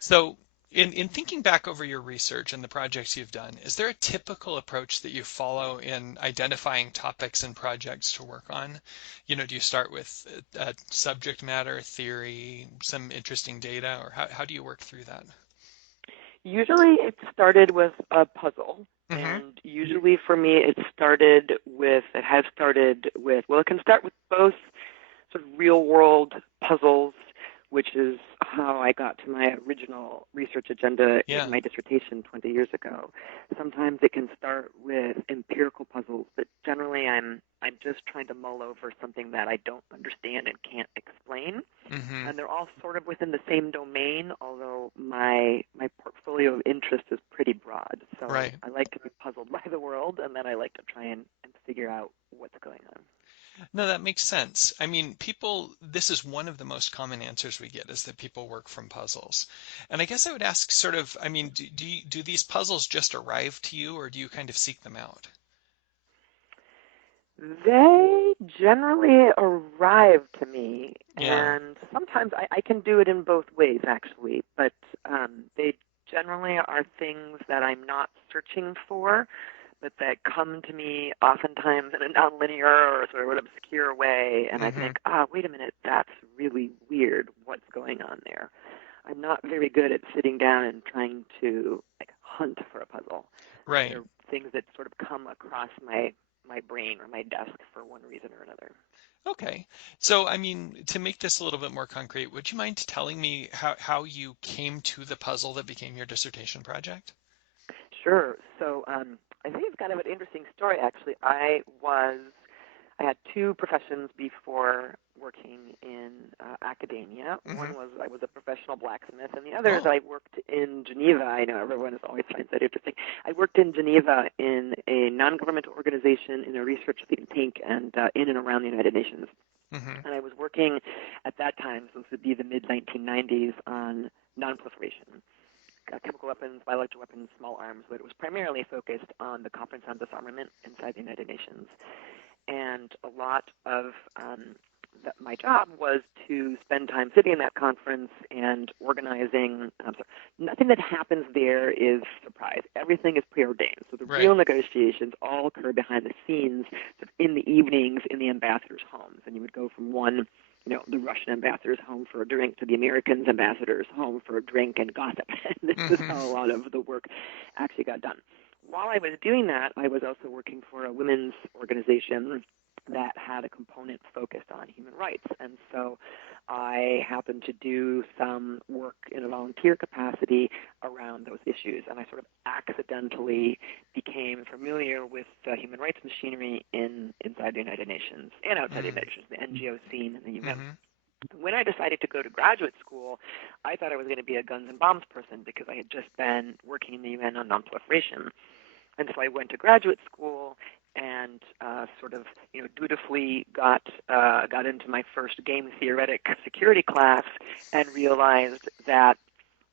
So, in thinking back over your research and the projects you've done, is there a typical approach that you follow in identifying topics and projects to work on? Do you start with subject matter, theory, some interesting data, or how do you work through that? Usually it started with a puzzle. Mm-hmm. And usually for me, it has started with, well, it can start with both sort of real world puzzles, which is how I got to my original research agenda in Yeah. my dissertation 20 years ago. Sometimes it can start with empirical puzzles, but generally I'm just trying to mull over something that I don't understand and can't explain. Mm-hmm. And they're all sort of within the same domain, although my portfolio of interest is pretty broad. So Right. I like to be puzzled by the world, and then I like to try and figure out what's going on. No, that makes sense. I mean, this is one of the most common answers we get is that people work from puzzles. And I guess I would ask sort of, I mean, do these puzzles just arrive to you or do you kind of seek them out? They generally arrive to me, Yeah. and sometimes I can do it in both ways, actually, but they generally are things that I'm not searching for, but that come to me oftentimes in a nonlinear or sort of an obscure way, and I Mm-hmm. think, wait a minute, that's really weird. What's going on there? I'm not very good at sitting down and trying to like hunt for a puzzle. Right. They're things that sort of come across my brain or my desk for one reason or another. Okay. So, I mean, to make this a little bit more concrete, would you mind telling me how you came to the puzzle that became your dissertation project? Sure. So I think it's kind of an interesting story, actually. I had two professions before working in academia. Mm-hmm. One was I was a professional blacksmith, and the other is Oh. I worked in Geneva. I know everyone is always finds that interesting. I worked in Geneva in a non-governmental organization, in a research think tank, and in and around the United Nations. Mm-hmm. And I was working at that time, so this would be the mid 1990s, on nonproliferation. Chemical weapons, biological weapons, small arms, but it was primarily focused on the Conference on Disarmament inside the United Nations. And a lot of my job was to spend time sitting in that conference and organizing. Nothing that happens there is surprise. Everything is preordained. So the real Right. negotiations all occur behind the scenes, sort of in the evenings in the ambassadors' homes. And you would go from one, the Russian ambassador's home for a drink to the American's ambassador's home for a drink and gossip. And this is Mm-hmm. how a lot of the work actually got done. While I was doing that, I was also working for a women's organization that had a component focused on human rights. And so I happened to do some work in a volunteer capacity around those issues. And I sort of accidentally became familiar with the human rights machinery inside the United Nations and outside the United Nations, the NGO scene and the UN. Mm-hmm. When I decided to go to graduate school, I thought I was going to be a guns and bombs person because I had just been working in the UN on nonproliferation. And so I went to graduate school and sort of, dutifully got into my first game theoretic security class and realized that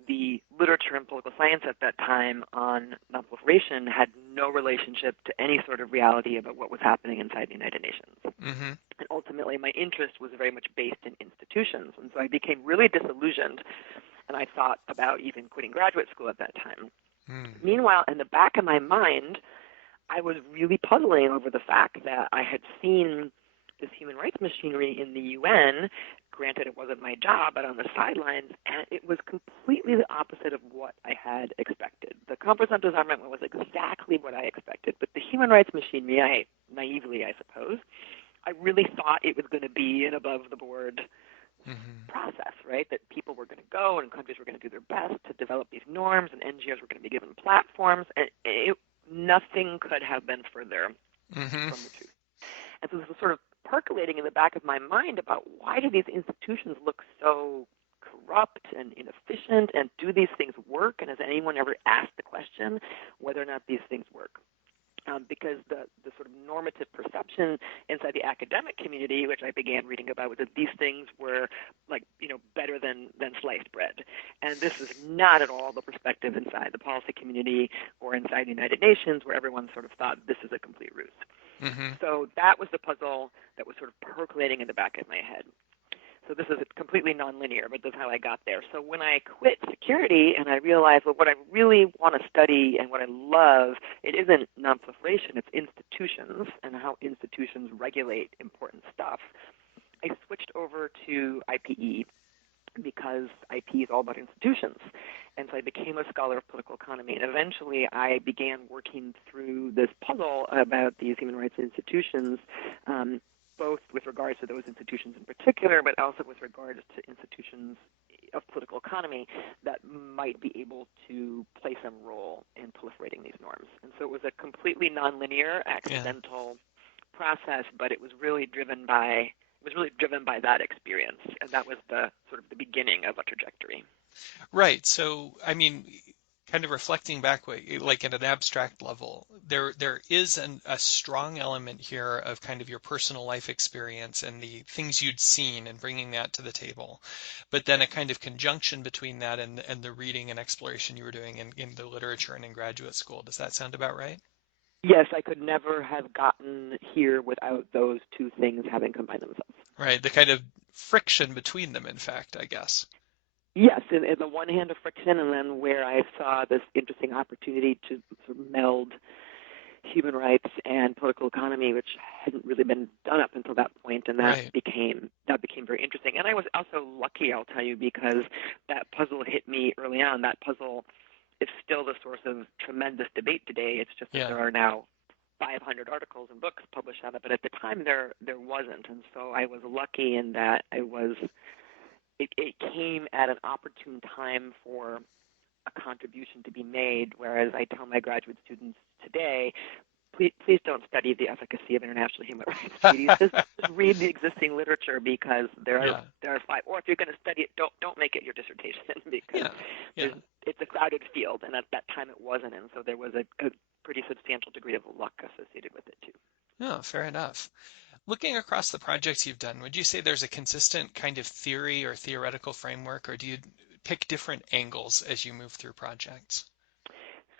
the literature in political science at that time on nonproliferation had no relationship to any sort of reality about what was happening inside the United Nations. Mm-hmm. And ultimately, my interest was very much based in institutions. And so I became really disillusioned, and I thought about even quitting graduate school at that time. Mm. Meanwhile, in the back of my mind, I was really puzzling over the fact that I had seen this human rights machinery in the UN. Granted, it wasn't my job, but on the sidelines, and it was completely the opposite of what I had expected. The Conference on Disarmament was exactly what I expected, but the human rights machinery, naively, I suppose, I really thought it was going to be an above-the-board Mm-hmm. process, right? That people were going to go and countries were going to do their best to develop these norms, and NGOs were going to be given platforms, and nothing could have been further Mm-hmm. from the truth. And so this was sort of percolating in the back of my mind about why do these institutions look so corrupt and inefficient, and do these things work? And has anyone ever asked the question whether or not these things work? Because the sort of normative perception inside the academic community, which I began reading about, was that these things were like, better than sliced bread. And this is not at all the perspective inside the policy community or inside the United Nations, where everyone sort of thought this is a complete ruse. Mm-hmm. So that was the puzzle that was sort of percolating in the back of my head. So this is completely nonlinear, but this is how I got there. So when I quit security and I realized, well, what I really want to study and what I love, it isn't nonproliferation, it's institutions and how institutions regulate important stuff. I switched over to IPE because IP is all about institutions. And so I became a scholar of political economy. And eventually I began working through this puzzle about these human rights institutions, both with regards to those institutions in particular, but also with regards to institutions of political economy that might be able to play some role in proliferating these norms. And so it was a completely nonlinear, Yeah. accidental process, but it was really driven by that experience, and that was the sort of the beginning of a trajectory. Right. So, I mean, kind of reflecting back, like at an abstract level, there is a strong element here of kind of your personal life experience and the things you'd seen and bringing that to the table, but then a kind of conjunction between that and the reading and exploration you were doing in the literature and in graduate school. Does that sound about right? Yes, I could never have gotten here without those two things having combined themselves. Right. The kind of friction between them, in fact, I guess. Yes, in the one hand of friction, and then where I saw this interesting opportunity to sort of meld human rights and political economy, which hadn't really been done up until that point, and Right. that became very interesting. And I was also lucky, I'll tell you, because that puzzle hit me early on. That puzzle is still the source of tremendous debate today. It's just that Yeah. there are now 500 articles and books published on it, but at the time there wasn't, and so I was lucky in that it came at an opportune time for a contribution to be made. Whereas I tell my graduate students today, please don't study the efficacy of international human rights treaties. Just read the existing literature, because Yeah. there are five. Or if you're going to study it, don't make it your dissertation because Yeah. Yeah. it's a crowded field, and at that time it wasn't, and so there was a pretty substantial degree of luck associated with it too. No, fair enough. Looking across the projects you've done, would you say there's a consistent kind of theory or theoretical framework, or do you pick different angles as you move through projects?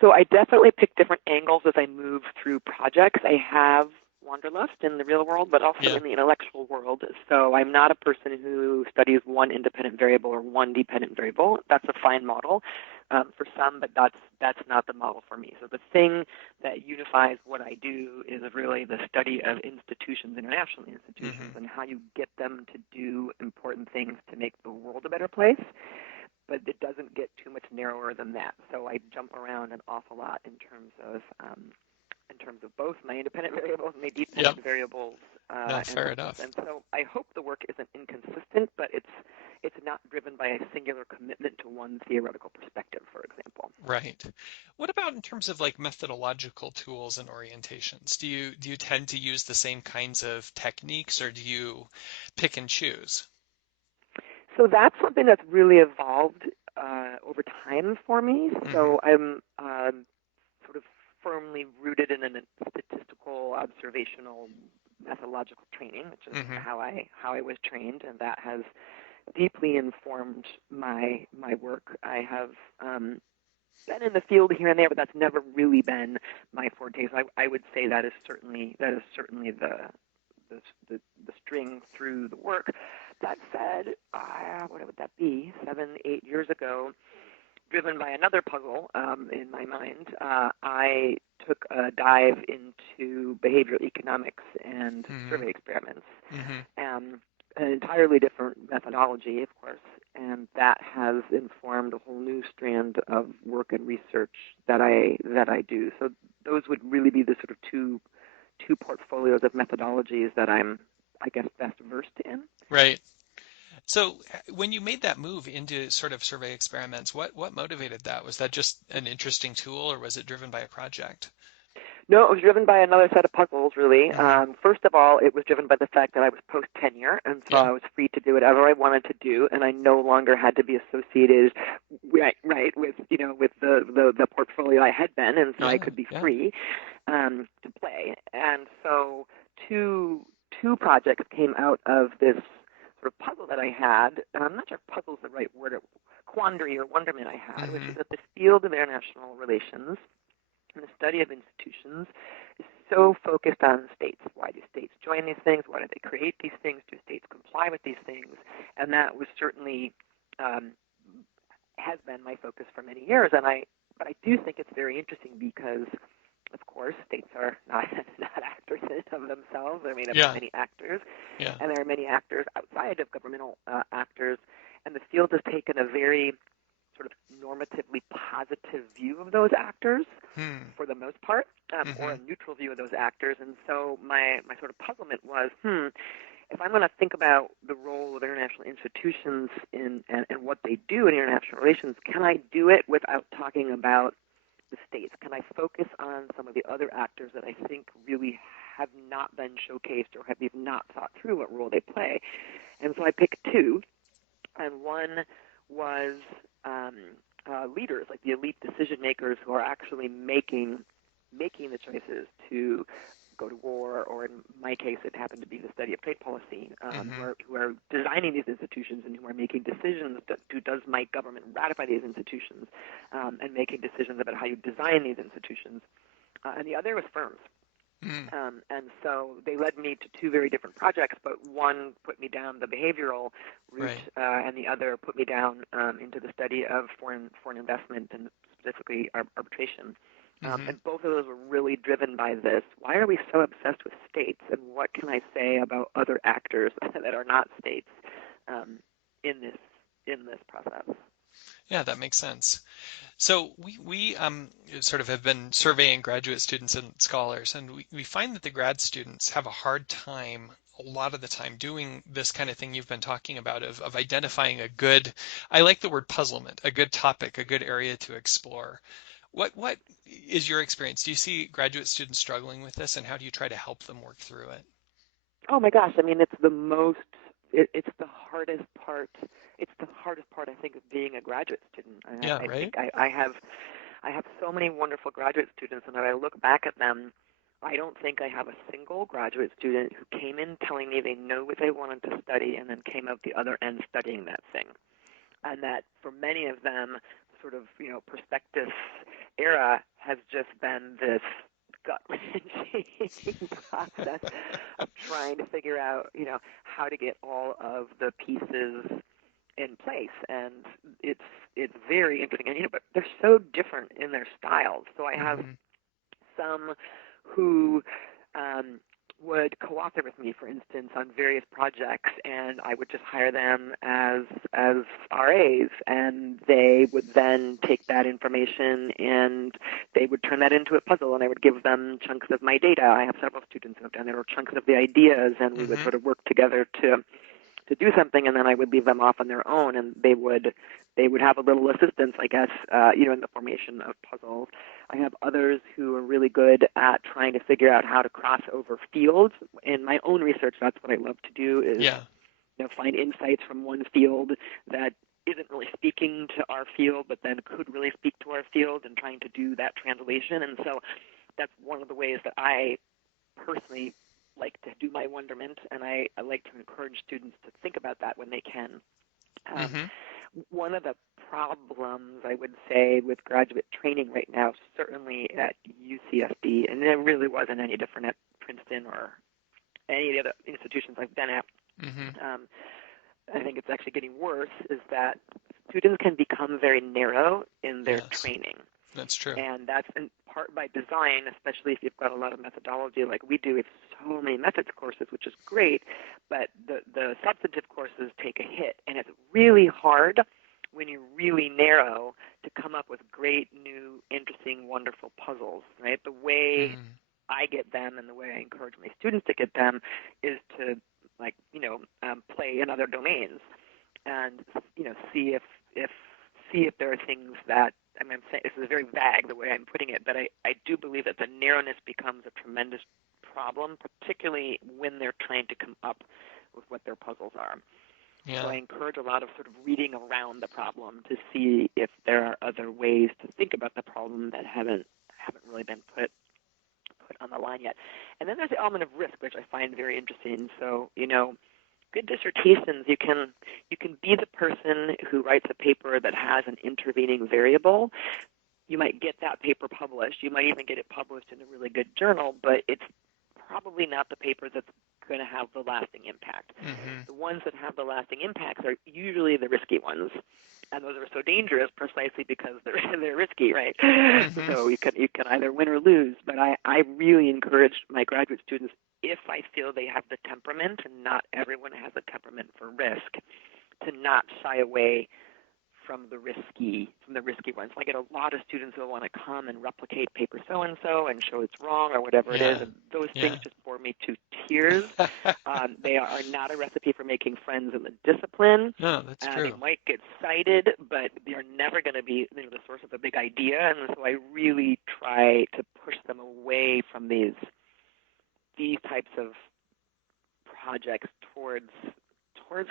So I definitely pick different angles as I move through projects. I have wanderlust in the real world, but also Yeah. in the intellectual world. So I'm not a person who studies one independent variable or one dependent variable. That's a fine model for some, but that's not the model for me. So the thing that unifies what I do is really the study of institutions, international institutions, Hmm. and how you get them to do important things to make the world a better place, but it doesn't get too much narrower than that. So I jump around an awful lot in terms of both my independent variables and my Yep. dependent variables No, fair emphasis. enough. And so I hope the work isn't inconsistent, but it's not driven by a singular commitment to one theoretical perspective, for example. Right. What about in terms of like methodological tools and orientations? Do you tend to use the same kinds of techniques, or do you pick and choose? So that's something that's really evolved over time for me. Hmm. So I'm sort of firmly rooted in a statistical, observational, methodological training, which is Hmm. how I was trained, and that has deeply informed my work. I have been in the field here and there, but that's never really been my forte. So I would say that is certainly the, the string through the work. That said, what would that be? 7, 8 years ago, driven by another puzzle in my mind, I took a dive into behavioral economics and Hmm. survey experiments. Hmm. An entirely different methodology, of course, and that has informed a whole new strand of work and research that I do. So those would really be the sort of two portfolios of methodologies that I'm, I guess, best versed in. Right. So when you made that move into sort of survey experiments, what motivated that? Was that just an interesting tool, or was it driven by a project? No, it was driven by another set of puzzles, really. Hmm. First of all, it was driven by the fact that I was post tenure, and so Yeah. I was free to do whatever I wanted to do, and I no longer had to be associated, right, with with the portfolio I had been, and so I Yeah. could be Yeah. free to play. And so two projects came out of this sort of puzzle that I had. I'm not sure if puzzle is the right word, quandary or wonderment I had, which Hmm. is that the field of international relations and the study of institutions is so focused on states. Why do states join these things? Why do they create these things? Do states comply with these things? And that was certainly um, has been my focus for many years. But I do think it's very interesting because, of course, states are not not actors in and of themselves. They're made up of Yeah. many actors, Yeah. and there are many actors outside of governmental actors. And the field has taken a very sort of normatively positive view of those actors Hmm. for the most part, or Mm-hmm. a neutral view of those actors. And so my sort of puzzlement was, if I'm going to think about the role of international institutions and what they do in international relations, can I do it without talking about the states? Can I focus on some of the other actors that I think really have not been showcased or have not thought through what role they play? And so I picked two, and one was um, leaders, like the elite decision makers who are actually making the choices to go to war, or in my case, it happened to be the study of trade policy, Mm-hmm. who are designing these institutions and who are making decisions. Does my government ratify these institutions, and making decisions about how you design these institutions? And the other was firms. Mm. And so they led me to two very different projects, but one put me down the behavioral route, Right. and the other put me down into the study of foreign investment and specifically arbitration. Mm-hmm. And both of those were really driven by this. Why are we so obsessed with states, and what can I say about other actors that are not states um, in this process? Yeah, that makes sense. So we sort of have been surveying graduate students and scholars, and we find that the grad students have a hard time a lot of the time doing this kind of thing you've been talking about of identifying a good, I like the word puzzlement, a good topic, a good area to explore. What is your experience? Do you see graduate students struggling with this, and how do you try to help them work through it? Oh my gosh! I mean, it's the most. It's the hardest part. It's the hardest part, I think, of being a graduate student. Yeah, I right? think I have so many wonderful graduate students, and when I look back at them, I don't think I have a single graduate student who came in telling me they know what they wanted to study and then came out the other end studying that thing. And that for many of them, sort of, prospectus era has just been this gut-wrenching process of trying to figure out, how to get all of the pieces in place, and it's very interesting. And but they're so different in their styles. So I have Mm-hmm. some who um, would co-author with me, for instance, on various projects, and I would just hire them as RAs, and they would then take that information and they would turn that into a puzzle, and I would give them chunks of my data. I have several students who have done that, or chunks of the ideas, and we would Mm-hmm. sort of work together to do something, and then I would leave them off on their own, and they would have a little assistance, I guess, in the formation of puzzles. I have others who are really good at trying to figure out how to cross over fields. In my own research, that's what I love to do is Yeah. find insights from one field that isn't really speaking to our field, but then could really speak to our field, and trying to do that translation. And so that's one of the ways that I personally like to do my wonderment, and I like to encourage students to think about that when they can. Um, Mm-hmm. One of the problems, I would say, with graduate training right now, certainly at UCSB, and it really wasn't any different at Princeton or any of the other institutions I've been at, Mm-hmm. um, I think it's actually getting worse, is that students can become very narrow in their Yes, training. that's true. And that's in part by design, especially if you've got a lot of methodology like we do. We have so many methods courses, which is great, but the substantive courses take a hit. And it's really hard when you're really narrow to come up with great, new, interesting, wonderful puzzles, right? The way Mm. I get them and the way I encourage my students to get them is to, play in other domains and, see if see if there are things that, I'm saying this is very vague the way I'm putting it, but I do believe that the narrowness becomes a tremendous problem, particularly when they're trying to come up with what their puzzles are. So Yeah. I encourage a lot of sort of reading around the problem to see if there are other ways to think about the problem that haven't really been put on the line yet. And then there's the element of risk, which I find very interesting. So, good dissertations, you can be the person who writes a paper that has an intervening variable, you might get that paper published. You might even get it published in a really good journal, but it's probably not the paper that's going to have the lasting impact. Mm-hmm. The ones that have the lasting impacts are usually the risky ones. And those are so dangerous precisely because they're risky, right? Mm-hmm. So you can either win or lose. But I really encourage my graduate students, if I feel they have the temperament, and not everyone has a temperament for risk, to not shy away from the risky ones. I get a lot of students who want to come and replicate paper so and so and show it's wrong or whatever it is, Yeah. and those things Yeah. just bore me to tears. They are not a recipe for making friends in the discipline. No, that's They true. might get cited, but they're never going to be the source of a big idea. And so I really try to push them away from these types of projects towards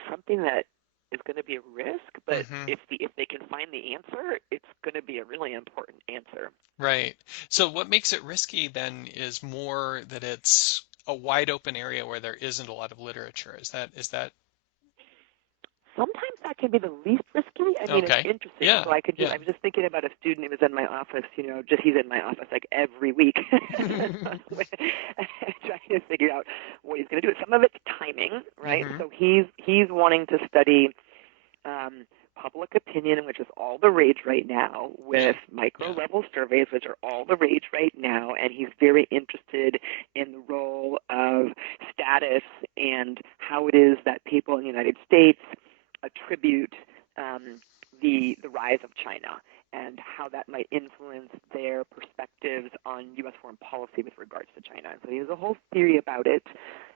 something that is going to be a risk, but Mm-hmm. if they can find the answer, it's going to be a really important answer. Right. So what makes it risky then is more that it's a wide open area where there isn't a lot of literature. Is that Sometimes that can be the least risky. I mean, it's okay? interesting. So Yeah. Yeah. I was just thinking about a student who was in my office, just he's in my office like every week, trying to figure out what he's going to do. Some of it's timing, right? Mm-hmm. So he's wanting to study um, public opinion, which is all the rage right now, Yeah. with micro Yeah. level surveys, which are all the rage right now, and he's very interested in the role of status and how it is that people in the United States attribute the rise of China and how that might influence their perspectives on U.S. foreign policy with regards to China. So he has a whole theory about it.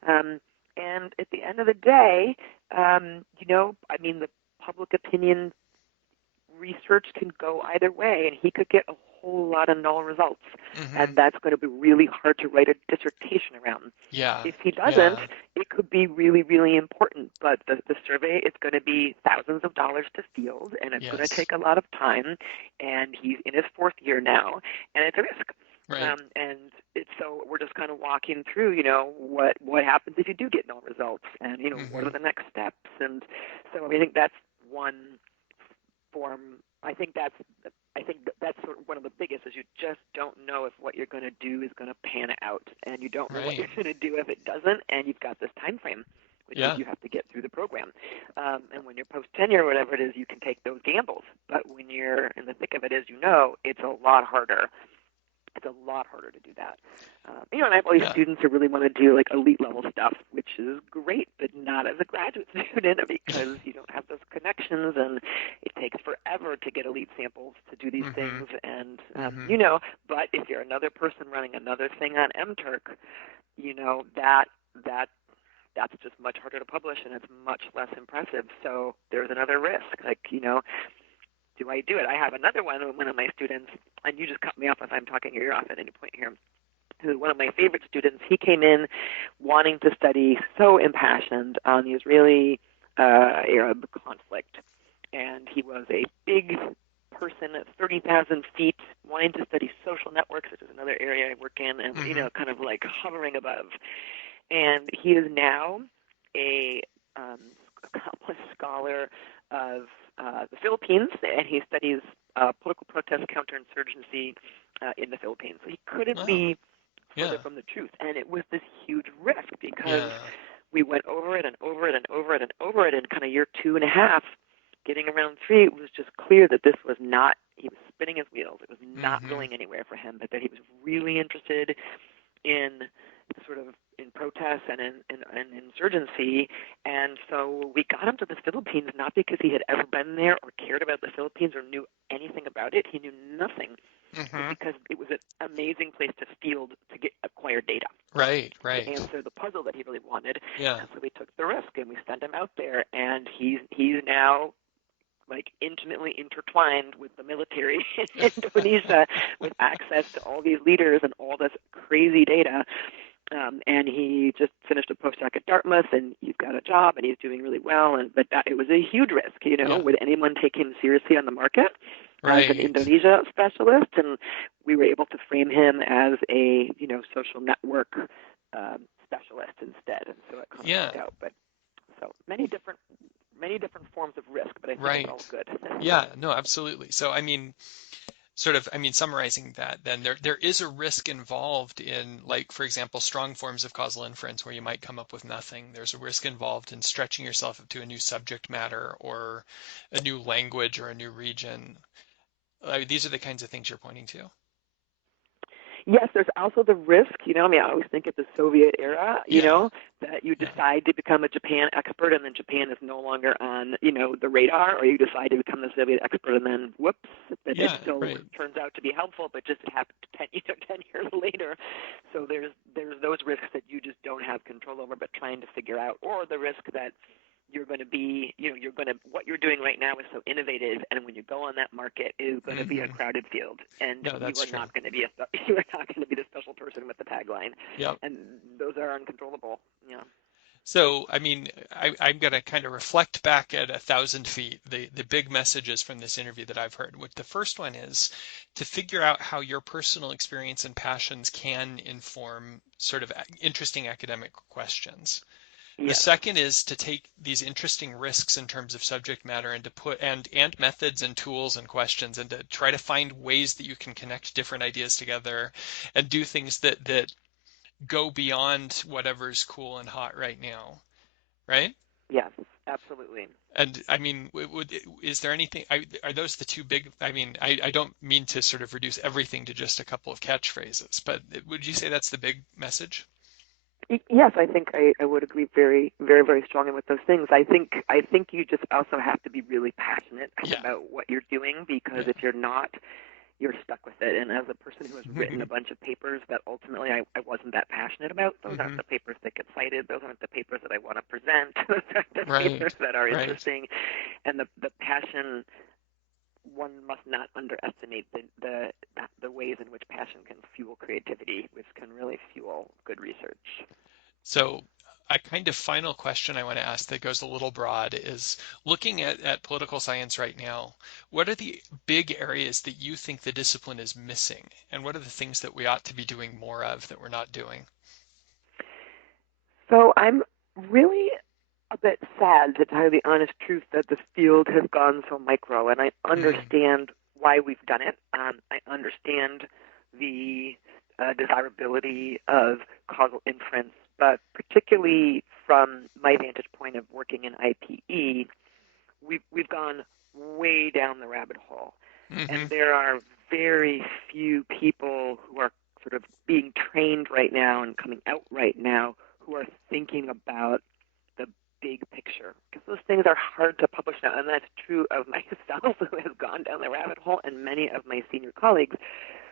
And at the end of the day, I mean, the public opinion research can go either way, and he could get a whole lot of null results, Mm-hmm. and that's going to be really hard to write a dissertation around. Yeah. If he doesn't, Yeah. it could be really, really important, but the survey is going to be thousands of dollars to field, and it's going to Yes. take a lot of time, and he's in his fourth year now, and it's a risk. Right. So we're just kind of walking through, what happens if you do get null results, and what Mm-hmm. are the next steps, and so I think that's one form. I think that's sort of one of the biggest is you just don't know if what you're going to do is going to pan out, and you don't know what Right. you're going to do if it doesn't, and you've got this time frame, which is Yeah. you have to get through the program. And when you're post tenure or whatever it is, you can take those gambles. But when you're in the thick of it, as you know, it's a lot harder. It's a lot harder to do that. And I have all these Yeah. students who really want to do like elite level stuff, which is great, but not as a graduate student because you don't have those connections, and it takes forever to get elite samples to do these Mm-hmm. things. And Mm-hmm. but if you're another person running another thing on MTurk, that that's just much harder to publish, and it's much less impressive. So there's another risk. Do I do it? I have another one of my students, and you just cut me off if I'm talking your ear off at any point here, who one of my favorite students. He came in wanting to study, so impassioned on the Israeli-Arab conflict, and he was a big person at 30,000 feet wanting to study social networks, which is another area I work in, and Mm-hmm. kind of like hovering above. And he is now a accomplished scholar of the Philippines, and he studies political protest counterinsurgency in the Philippines. So he couldn't Oh. be further Yeah. from the truth. And it was this huge risk because Yeah. we went over it and over it and over it and over it in kind of year 2.5. Getting around 3, it was just clear that this was not, he was spinning his wheels. It was not Mm-hmm. going anywhere for him, but that he was really interested in sort of in protests and in insurgency. And so we got him to the Philippines not because he had ever been there or cared about the Philippines or knew anything about it. He knew nothing, but Mm-hmm. because it was an amazing place to field to get acquire data Right. to Right. answer the puzzle that he really wanted. Yeah. And so we took the risk and we sent him out there, and he's now like intimately intertwined with the military in Indonesia with access to all these leaders and all this crazy data. And he just finished a postdoc at Dartmouth, and he's got a job, and he's doing really well. But it was a huge risk. Yeah. Would anyone take him seriously on the market as an Right. Indonesia specialist? And we were able to frame him as a social network specialist instead, and so it kind of Yeah. worked out. But so many different forms of risk, but I think it's Right. all good. Yeah. No, absolutely. So, I mean, sort of, I mean, summarizing that, then there is a risk involved in, like, for example, strong forms of causal inference where you might come up with nothing. There's a risk involved in stretching yourself up to a new subject matter or a new language or a new region. These are the kinds of things you're pointing to. Yes, there's also the risk, I mean, I always think of the Soviet era, Yeah, that you yeah, decide to become a Japan expert and then Japan is no longer on, the radar, or you decide to become the Soviet expert and then whoops, that it yeah, still right. turns out to be helpful, but just it happened 10, 10 years later. So there's those risks that you just don't have control over, but trying to figure out, or the risk that you're going to be, what you're doing right now is so innovative, and when you go on that market, it is going to be a Hmm. crowded field, and No, you that's are true. not going to be you are not going to be the special person with the tagline, Yep. and those are uncontrollable. Yeah. So, I mean, I'm going to kind of reflect back at 1,000 feet, the big messages from this interview that I've heard. What the first one is to figure out how your personal experience and passions can inform sort of interesting academic questions. The Yes. second is to take these interesting risks in terms of subject matter and to put and methods and tools and questions and to try to find ways that you can connect different ideas together and do things that go beyond whatever's cool and hot right now, right? Yes. Absolutely. And I mean, is there anything, are those the two big, I mean, I don't mean to sort of reduce everything to just a couple of catchphrases, but would you say that's the big message? Yes, I think I would agree very, very, very strongly with those things. I think you just also have to be really passionate Yeah, about what you're doing, because yeah. if you're not, you're stuck with it. And as a person who has written a bunch of papers that ultimately I wasn't that passionate about, those aren't Hmm. the papers that get cited. Those aren't the papers that I want to present. Those aren't the papers Right, that are right. interesting. And the passion, one must not underestimate the ways in which passion can fuel creativity, which can really fuel good research. So a kind of final question I want to ask that goes a little broad is looking at political science right now, what are the big areas that you think the discipline is missing? And what are the things that we ought to be doing more of that we're not doing? So I'm really a bit sad, to tell you the honest truth, that the field has gone so micro, and I Mm, understand why we've done it. I understand the desirability of causal inference, but particularly from my vantage point of working in IPE, we've gone way down the rabbit hole, and hmm. there are very few people who are sort of being trained right now and coming out right now who are thinking about the big picture, because those things are hard to publish now, and that's true of myself who has gone down the rabbit hole, and many of my senior colleagues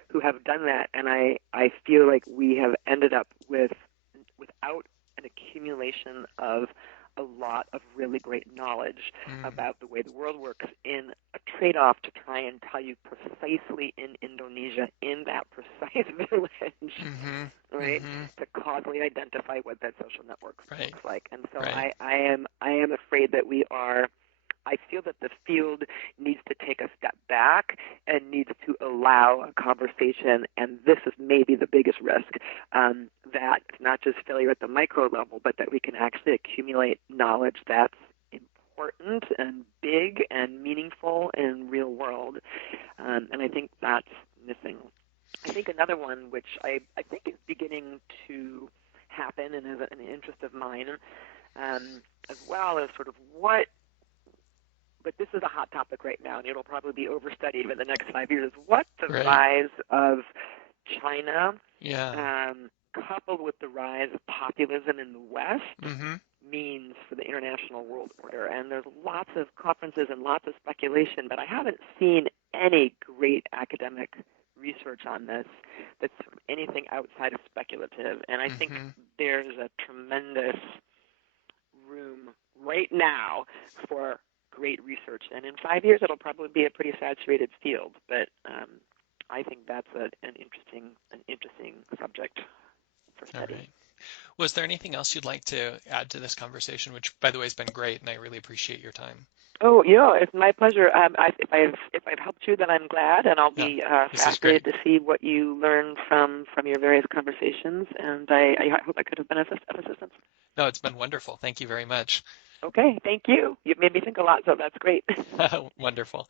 who have done that. And I feel like we have ended up without an accumulation of a lot of really great knowledge Mm, about the way the world works, in a trade-off to try and tell you precisely in Indonesia, in that precise village, hmm, right, hmm. to causally identify what that social network Right, looks like. And so right. I am afraid that we are. I feel that the field needs to take a step back and needs to allow a conversation, and this is maybe the biggest risk, that it's not just failure at the micro level, but that we can actually accumulate knowledge that's important and big and meaningful in real world. And I think that's missing. I think another one, which I think is beginning to happen and is an interest of mine, as well, is sort of what, but this is a hot topic right now, and it'll probably be overstudied in the next 5 years. What the Right. rise of China, Yeah. coupled with the rise of populism in the West, Hmm. means for the international world order. And there's lots of conferences and lots of speculation, but I haven't seen any great academic research on this that's sort of anything outside of speculative. And I think Hmm. there's a tremendous room right now for great research. And in 5 years, it'll probably be a pretty saturated field. But I think that's an interesting subject for All study. right. Was there anything else you'd like to add to this conversation, which, by the way, has been great, and I really appreciate your time. Oh, it's my pleasure. If I've helped you, then I'm glad, and I'll No, be this is fascinated great. to see what you learn from your various conversations. And I hope I could have been of assistance. No, it's been wonderful. Thank you very much. Okay, thank you. You've made me think a lot, so that's great. Wonderful.